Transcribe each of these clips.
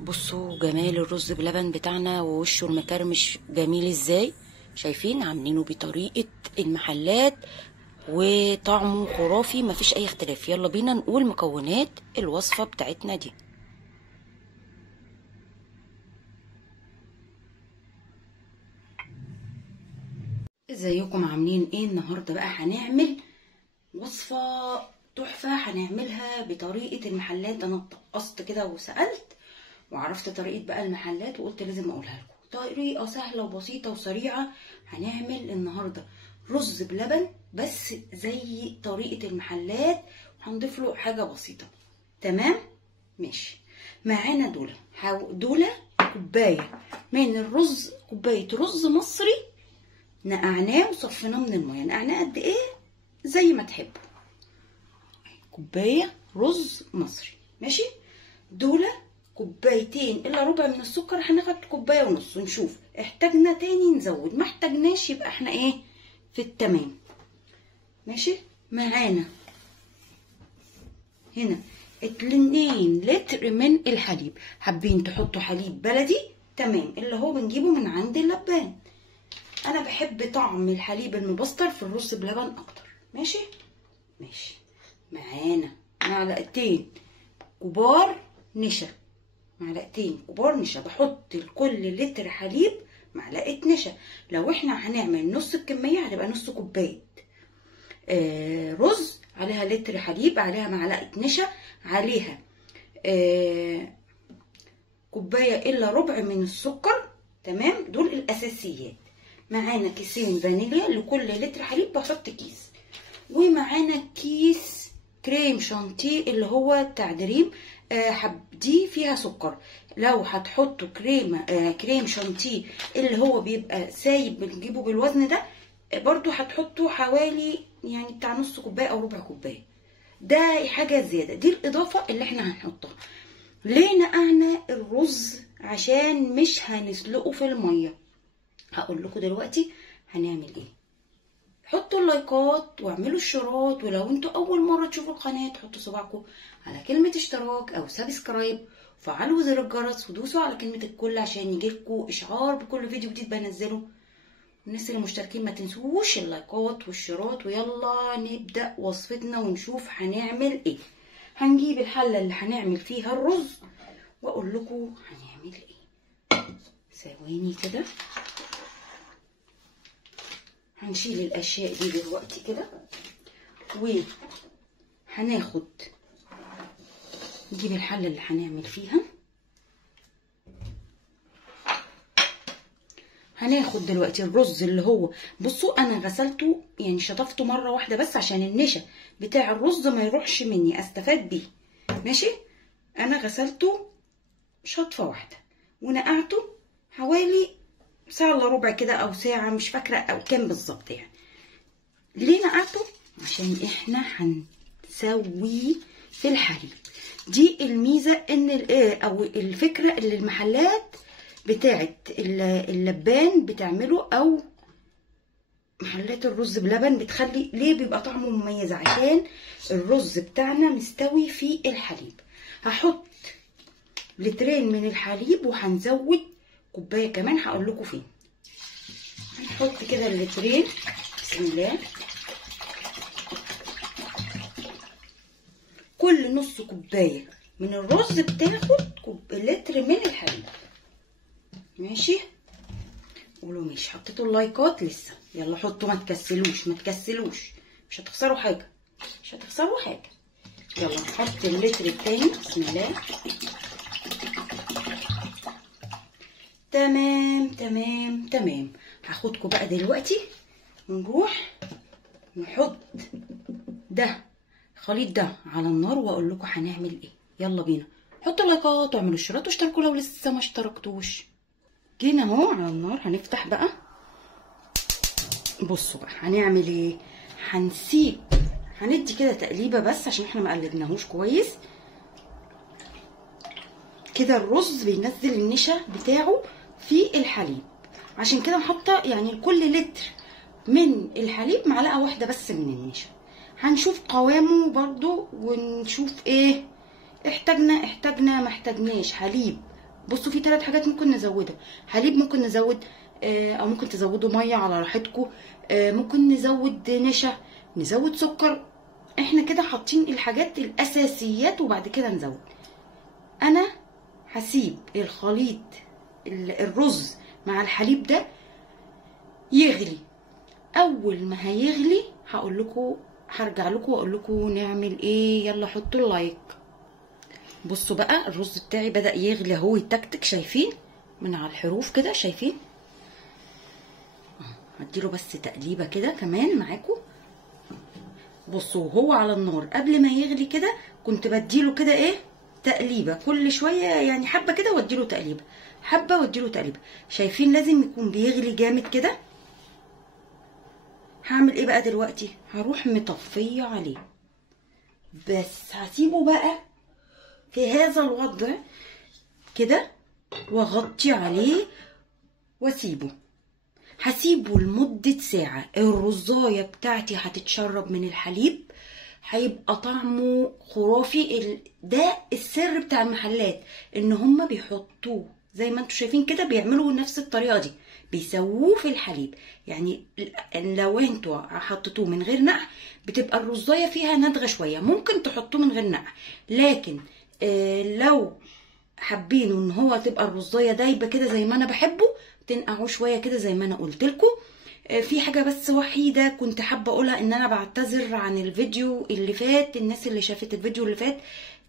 بصوا جمال الرز بلبن بتاعنا ووشه المكرمش جميل ازاي. شايفين عاملينه بطريقة المحلات وطعمه خرافي، مفيش اي اختلاف. يلا بينا نقول مكونات الوصفة بتاعتنا دي. ازيكم عاملين ايه؟ النهاردة بقى هنعمل وصفة تحفة، هنعملها بطريقة المحلات. انا اتقصت كده وسألت وعرفت طريقة بقى المحلات وقلت لازم اقولها لكم. طريقة سهلة وبسيطة وسريعة. هنعمل النهاردة رز بلبن بس زي طريقة المحلات، وهنضيف له حاجة بسيطة. تمام ماشي. معانا دولة كوباية من الرز، كوباية رز مصري نقعناه وصفيناه من المية. نقعناه قد ايه؟ زي ما تحبوا. كوباية رز مصري ماشي. دولة كوبايتين الا ربع من السكر، هناخد كوبايه ونص ونشوف احتاجنا تاني نزود، ما احتاجناش يبقى احنا ايه في التمام ماشي. معانا هنا 2 لتر من الحليب. حابين تحطوا حليب بلدي تمام، اللي هو بنجيبه من عند اللبان. انا بحب طعم الحليب المبستر في الرز بلبن اكتر ماشي. ماشي. معانا معلقتين كبار نشا، معلقتين كبار نشا. بحط لكل لتر حليب معلقه نشا. لو احنا هنعمل نص الكميه هتبقى نص كوبايه رز، عليها لتر حليب، عليها معلقه نشا، عليها كوبايه الا ربع من السكر. تمام، دول الاساسيات. معانا كيسين فانيليا، لكل لتر حليب بحط كيس. ومعانا كيس كريم شانتيه اللي هو بتاع دريم. دي فيها سكر. لو هتحطوا كريم شانتيه اللي هو بيبقى سايب بنجيبه بالوزن ده، برضو هتحطوا حوالي يعني بتاع نص كوبايه او ربع كوبايه. ده حاجه زياده، دي الاضافه اللي احنا هنحطها. ليه نقعنا الرز؟ عشان مش هنسلقه في الميه. هقول لكم دلوقتي هنعمل ايه. حطوا اللايكات واعملوا اشتراك، ولو انتوا اول مره تشوفوا القناه تحطوا صباعكم على كلمه اشتراك او سبسكرايب، وفعلوا زر الجرس ودوسوا على كلمه الكل عشان يجيلكوا اشعار بكل فيديو جديد بنزله. الناس اللي مشتركين ما تنسوش اللايكات والشيرات. ويلا نبدا وصفتنا ونشوف هنعمل ايه. هنجيب الحله اللي هنعمل فيها الرز واقول لكم هنعمل ايه. ثواني كده. هنشيل الاشياء دي دلوقتي كده، وهناخد نجيب الحله اللي هنعمل فيها. هناخد دلوقتي الرز اللي هو، بصوا انا غسلته يعني شطفته مره واحده بس عشان النشا بتاع الرز ما يروحش مني، استفاد بيه ماشي. انا غسلته شطفه واحده ونقعته حوالي ساعه الا ربع كده او ساعه، مش فاكره او كام بالظبط يعني. ليه نقعته؟ عشان احنا هنسويه في الحليب. دي الميزه ان او الفكره اللي المحلات بتاعت اللبان بتعمله، او محلات الرز بلبن بتخلي ليه بيبقى طعمه مميز، عشان الرز بتاعنا مستوي في الحليب. هحط لترين من الحليب وهنزود كوبايه كمان، هقول لكم فين. هنحط كده اللترين بسم الله. كل نص كوبايه من الرز بتاخد لتر من الحليب ماشي. قولوا ماشي. حطيتوا اللايكات لسه؟ يلا حطوا، ما تكسلوش ما تكسلوش، مش هتخسروا حاجه، مش هتخسروا حاجه. يلا نحط اللتر التاني بسم الله. تمام تمام تمام. هاخدكم بقى دلوقتي ونروح نحط ده الخليط ده على النار واقول لكم هنعمل ايه. يلا بينا. حطوا اللايكات واعملوا اشتراك واشتركوا لو لسه ما اشتركتوش. جينا اهو على النار. هنفتح بقى. بصوا بقى هنعمل ايه. هندي كده تقليبه بس عشان احنا ما قلبناهوش كويس كده. الرز بينزل النشا بتاعه في الحليب، عشان كده حاطه يعني لكل لتر من الحليب معلقه واحده بس من النشا. هنشوف قوامه برضو ونشوف ايه احتاجنا ما احتاجناش حليب بصوا في 3 حاجات ممكن نزودها. حليب ممكن نزود، او ممكن تزودوا ميه على راحتكم، ممكن نزود نشا، نزود سكر. احنا كده حاطين الحاجات الاساسيات وبعد كده نزود. انا هسيب الخليط الرز مع الحليب ده يغلي. اول ما هيغلي هقول لكم، هرجع لكم واقول لكم نعمل ايه. يلا حطوا اللايك. بصوا بقى الرز بتاعي بدأ يغلي اهو، يتكتك، شايفين من على الحروف كده، شايفين؟ هديله بس تقليبه كده كمان معاكم. بصوا هو على النار قبل ما يغلي كده كنت بديله كده ايه، تقليبه كل شويه، يعني حبه كده واديله تقليبه، حبه واديله تقليبه. شايفين لازم يكون بيغلي جامد كده. هعمل ايه بقى دلوقتي؟ هروح مطفيه عليه، بس هسيبه بقى في هذا الوضع كده واغطي عليه واسيبه. هسيبه لمدة ساعة. الرزاية بتاعتي هتتشرب من الحليب، هيبقى طعمه خرافي. ده السر بتاع المحلات، ان هما بيحطوه زي ما انتوا شايفين كده، بيعملوا نفس الطريقة دي، بيسووه في الحليب. يعني لو انتوا حطيتوه من غير نقع بتبقى الرزاية فيها ندغة شوية، ممكن تحطوه من غير نقع. لكن لو حابين ان هو تبقى الرزاية دايبة كده زي ما انا بحبه، تنقعوه شويه كده زي ما انا قلت لكم. في حاجه بس وحيده كنت حابه اقولها، ان انا بعتذر عن الفيديو اللي فات. الناس اللي شافت الفيديو اللي فات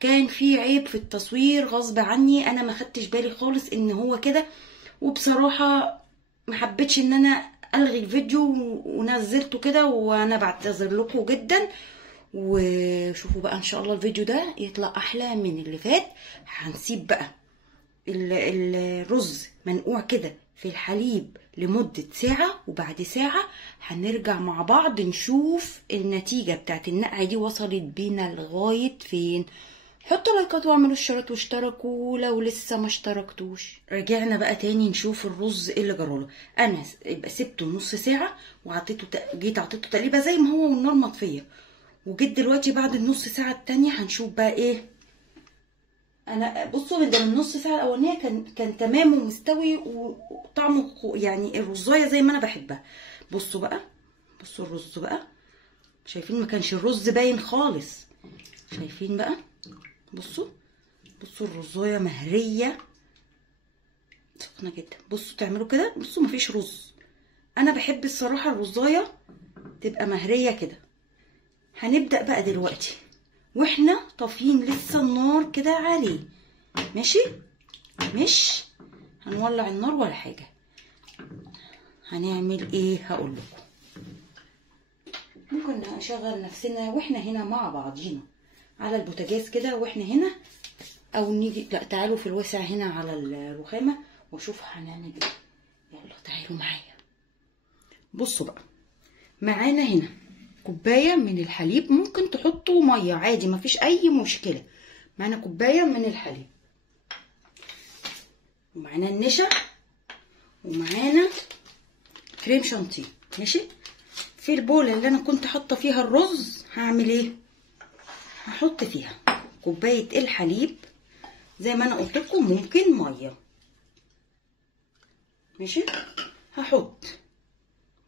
كان في عيب في التصوير غصب عني، انا ما خدتش بالي خالص ان هو كده، وبصراحه ما حبيتش ان انا الغي الفيديو ونزلته كده، وانا بعتذر لكم جدا. وشوفوا بقى ان شاء الله الفيديو ده يطلع احلى من اللي فات. هنسيب بقى الرز منقوع كده في الحليب لمدة ساعة، وبعد ساعة هنرجع مع بعض نشوف النتيجة بتاعت النقعة دي وصلت بينا لغاية فين. حطوا لايكات واعملوا اشتراك واشتركوا لو لسه ما اشتركتوش. رجعنا بقى تاني نشوف الرز اللي جراله. انا سبته نص ساعة وعطيته جيت عطيته تقليبه زي ما هو والنار مطفية، وجيت دلوقتي بعد النص ساعة التانية هنشوف بقى ايه. انا بصوا ده من النص ساعه الاولانيه كان تمام ومستوي وطعمه يعني الرزايه زي ما انا بحبها. بصوا بقى، بصوا الرز بقى، شايفين ما كانش الرز باين خالص. شايفين بقى، بصوا بصوا الرزايه مهريه سخنه جدا. بصوا تعملوا كده، بصوا مفيش رز. انا بحب الصراحه الرزايه تبقى مهريه كده. هنبدا بقى دلوقتي واحنا طافيين لسه النار كده عليه، ماشي؟ مش هنولع النار ولا حاجه. هنعمل ايه هقول لكم. ممكن نشغل نفسنا واحنا هنا مع بعضينا على البوتاجاز كده واحنا هنا، او نيجي، لا تعالوا في الواسع هنا على الرخامه واشوف هنعمل ايه. يلا تعالوا معايا. بصوا بقى، معانا هنا كوبايه من الحليب، ممكن تحطوا ميه عادي مفيش اي مشكله. معانا كوبايه من الحليب، ومعانا النشا، ومعانا كريم شانتيه، ماشي؟ في البوله اللي انا كنت حاطه فيها الرز هعمل ايه؟ هحط فيها كوبايه الحليب زي ما انا قلت لكم، ممكن ميه، ماشي؟ هحط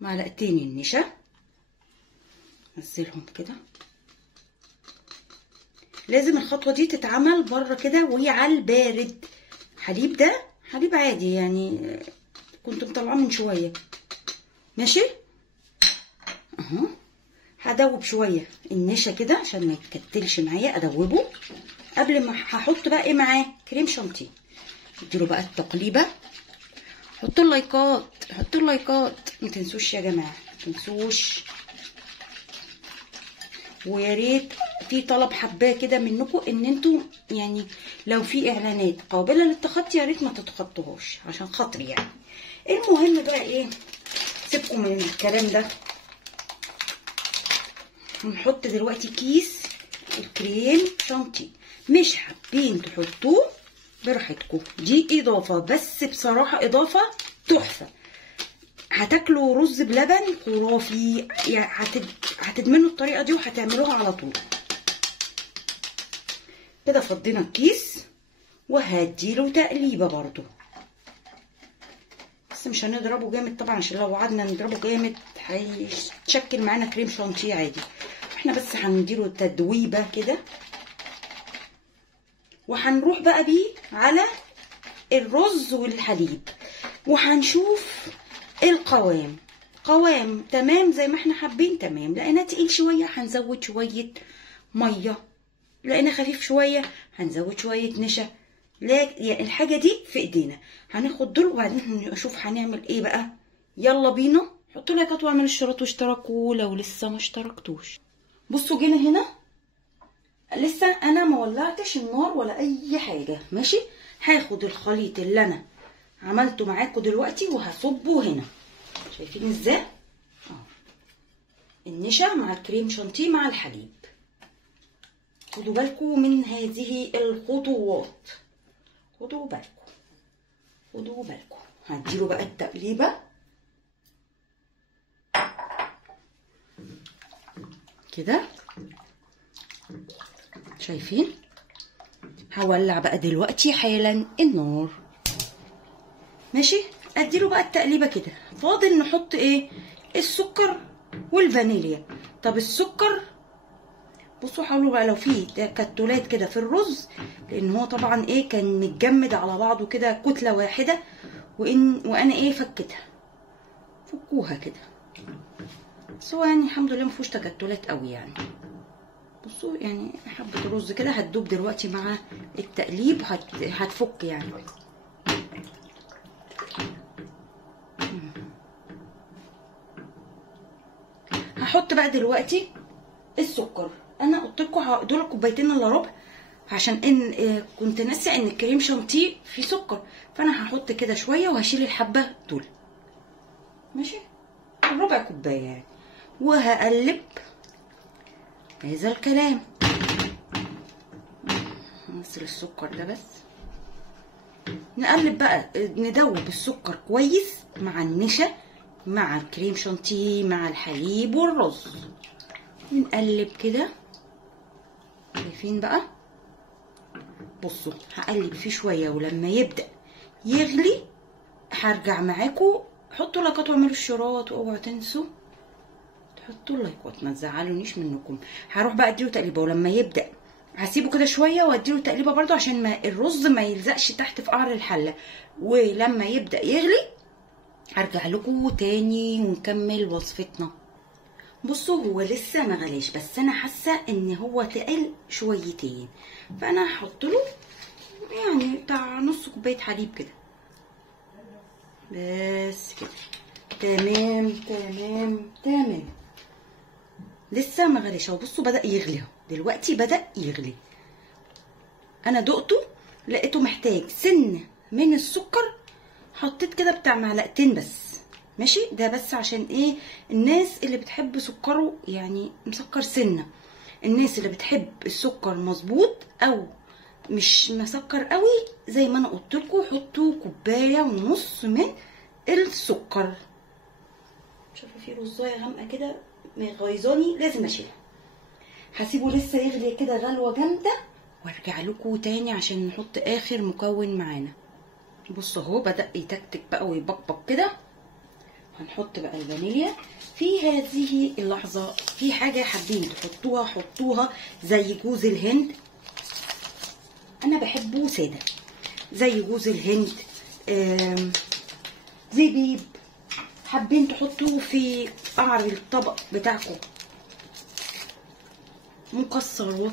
معلقتين النشا، انزلهم كده. لازم الخطوه دي تتعمل بره كده وهي على البارد. حليب ده حليب عادي يعني كنت مطلعاه من شويه، ماشي؟ اهو هدوب شويه النشا كده عشان ما يتكتلش معايا، ادوبه قبل ما هحط بقى ايه معاه كريم شانتيه. اديله بقى التقليبه. حطوا اللايكات، حطوا اللايكات، ما تنسوش يا جماعه، ما تنسوش. ويا ريت في طلب حباه كده منكم، ان انتوا يعني لو في اعلانات قابله للتخطي يا ريت ما تتخطوهاش عشان خاطري يعني. المهم بقى ايه، سيبكم من الكلام ده. هنحط دلوقتي كيس الكريم شانتيه. مش حابين تحطوه براحتكم، دي اضافه بس بصراحه اضافه تحفه. هتاكلوا رز بلبن خرافي يعني، هتدمنوا الطريقه دي وهتعملوها على طول. كده فضينا الكيس وهديله تقليبه برضو، بس مش هنضربه جامد طبعا عشان لو قعدنا نضربه جامد هيتشكل معانا كريم شانتيه عادي. احنا بس هنديله تدويبه كده، وهنروح بقى بيه على الرز والحليب وهنشوف القوام. قوام تمام زي ما احنا حابين، تمام. لقيناه تقيل شويه هنزود شويه ميه، لقيناه خفيف شويه هنزود شويه نشا. يعني الحاجه دي في ايدينا. هناخد دول وبعدين نشوف هنعمل ايه بقى. يلا بينا. حطوا لايكات واعملوا اشتراك واشتركوا لو لسه ما اشتركتوش. بصوا جينا هنا، لسه انا ما ولعتش النار ولا اي حاجه، ماشي. هاخد الخليط اللي انا عملته معاكم دلوقتي وهصبه هنا. شايفين ازاي؟ النشا مع الكريم شانتيه مع الحليب. خدوا بالكم من هذه الخطوات، خدوا بالكم خدوا بالكم. هديله بقى التقليبه كده، شايفين؟ هولع بقى دلوقتي حالا النار، ماشي. اديله بقى التقليبه كده. فاضل نحط ايه؟ السكر والفانيليا. طب السكر بصوا حاولوا بقى لو في تكتلات كده في الرز، لان هو طبعا ايه كان متجمد على بعضه كده كتله واحده، وانا ايه فكتها. فكوها كده، بس هو يعني الحمد لله مفيهوش تكتلات قوي يعني. بصوا يعني حبه الرز كده هتدوب دلوقتي مع التقليب، هتفك يعني. هحط بقى دلوقتي السكر. انا قلت لكم دول كوبايتين الا ربع، عشان ان كنت ناسيه ان الكريم شانتيه فيه سكر، فانا هحط كده شويه وهشيل الحبه دول، ماشي. ربع كوبايه يعني. وهقلب هذا الكلام. ننزل السكر ده بس، نقلب بقى، ندوب السكر كويس مع النشا مع الكريم شانتيه مع الحليب والرز، نقلب كده. شايفين بقى؟ بصوا هقلب فيه شويه، ولما يبدا يغلي هرجع معاكم. حطوا لايكات واعملوا اشتراك، واوعوا تنسوا تحطوا اللايكات، ما تزعلونيش منكم. هروح بقى اديله تقليبه، ولما يبدا هسيبه كده شويه واديله تقليبه برده عشان ما الرز ما يلزقش تحت في قعر الحله. ولما يبدا يغلي هرجع لكم تاني ونكمل وصفتنا. بصوا هو لسه ما غلاش، بس انا حاسه ان هو تقل شويتين، فانا هحط له يعني بتاع نص كوبايه حليب كده بس كده. تمام تمام تمام. لسه ما غلاش اهو. بصوا بدا يغلي دلوقتي، بدا يغلي. انا دقته لقيته محتاج سن من السكر، حطيت كده بتاع معلقتين بس، ماشي. ده بس عشان ايه؟ الناس اللي بتحب سكره يعني مسكر سنه. الناس اللي بتحب السكر مظبوط او مش مسكر قوي زي ما انا قلت لكم، حطوا كوبايه ونص من السكر. شايفه في رزايه غامقه كده غيظاني لازم اشيلها. هسيبه لسه يغلي كده غلوه جامده وارجع لكم تاني عشان نحط اخر مكون معانا. بصوا اهو بدا يتكتك بقى ويبقبق كده. هنحط بقى الفانيليا. في هذه اللحظه في حاجه حابين تحطوها حطوها، زي جوز الهند. انا بحبه ساده، زي جوز الهند، زبيب. حابين تحطوه في قعر الطبق بتاعكم، مكسر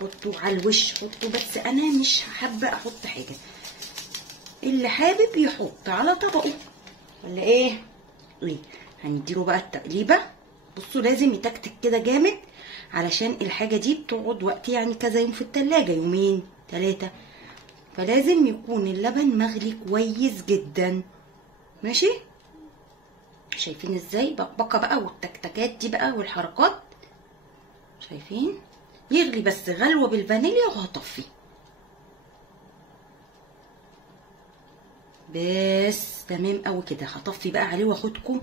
حطوه على الوش، حطوه. بس انا مش حابه احط حاجه، اللي حابب يحط على طبقه ولا ايه. هنديله بقى التقليبه. بصوا لازم يتكتك كده جامد، علشان الحاجه دي بتقعد وقت يعني كذا يوم في التلاجة، يومين 3، فلازم يكون اللبن مغلي كويس جدا، ماشي. شايفين ازاي بقبقه بقى والتكتكات دي بقى والحركات؟ شايفين؟ يغلي بس غلوه بالفانيليا وهطفي بس. تمام قوي كده. هطفي بقى عليه واخدكم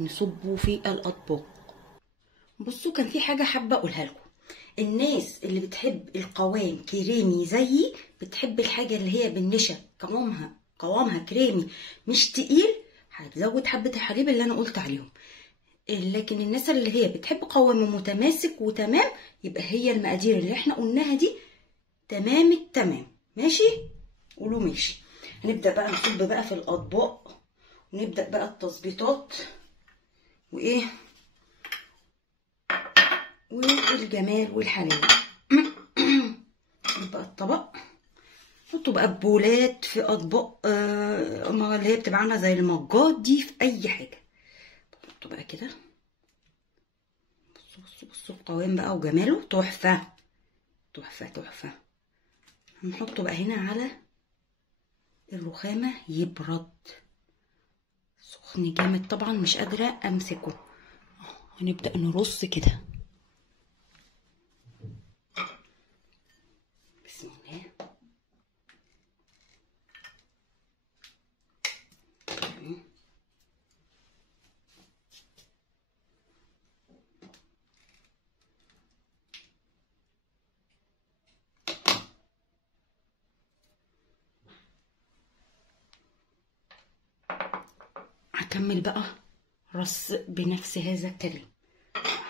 نصبه في الاطباق. بصوا كان في حاجه حابه اقولها لكم. الناس اللي بتحب القوام كريمي زيي، بتحب الحاجه اللي هي بالنشا، قوامها كريمي مش تقيل، هتزود حبه الحليب اللي انا قلت عليهم. لكن الناس اللي هي بتحب قوام متماسك وتمام، يبقى هي المقادير اللي احنا قلناها دي تمام التمام. ماشي؟ قولوا ماشي. هنبدا بقى نصب بقى في الاطباق، ونبدا بقى التظبيطات وايه والجمال والحلاوه. بقى الطبق حطوا بقى بولات، في اطباق اللي هي بتبقى عامله زي المجات دي، في اي حاجه. حطوا بقى كده. بصوا القوام بقى وجماله تحفه تحفه تحفه. هنحطه بقى هنا على الرخامه يبرد، سخن جامد طبعا مش قادره امسكه. هنبدا نرص كده. بسم الله. هكمل بقى رص بنفس هذا الكلام.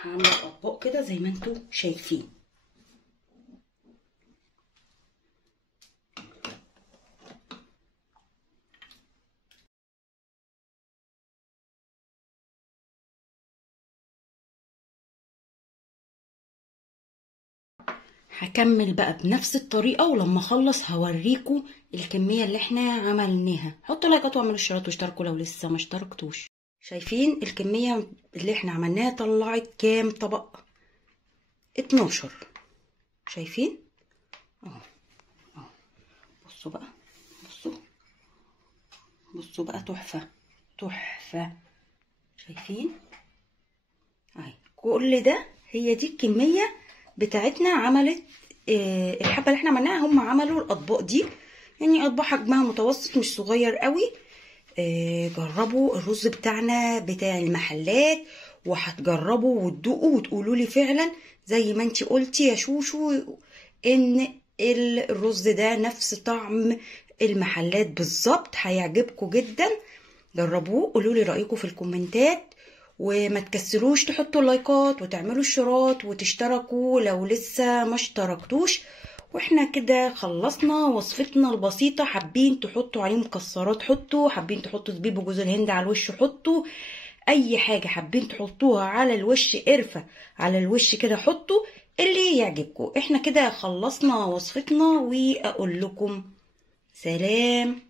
هعمل اطباق كده زي ما انتوا شايفين. هكمل بقى بنفس الطريقه، ولما اخلص هوريكم الكميه اللي احنا عملناها. حطوا لايكات واعملوا اشتراك واشتركوا لو لسه ما اشتركتوش. شايفين الكميه اللي احنا عملناها طلعت كام طبق؟ 12. شايفين اهو. بصوا بقى، بصوا بقى تحفه تحفه. شايفين اهي كل ده، هي دي الكميه بتاعتنا. عملت الحبه اللي احنا عملناها، هم عملوا الاطباق دي، يعني اطباق حجمها متوسط مش صغير قوي. جربوا الرز بتاعنا بتاع المحلات، وهتجربوا وتدوقوا وتقولوا لي فعلا زي ما انتي قلتي يا شوشو ان الرز ده نفس طعم المحلات بالظبط. هيعجبكم جدا. جربوه، قولوا لي رايكم في الكومنتات، وما تكسلوش تحطوا لايكات وتعملوا اشتراك وتشتركوا لو لسه ما اشتركتوش. واحنا كده خلصنا وصفتنا البسيطة. حابين تحطوا عليه مكسرات حطوا، حابين تحطوا زبيب وجوز الهند على الوش حطوا، اي حاجة حابين تحطوها على الوش، قرفة على الوش كده حطوا اللي يعجبكم. احنا كده خلصنا وصفتنا، واقول لكم سلام.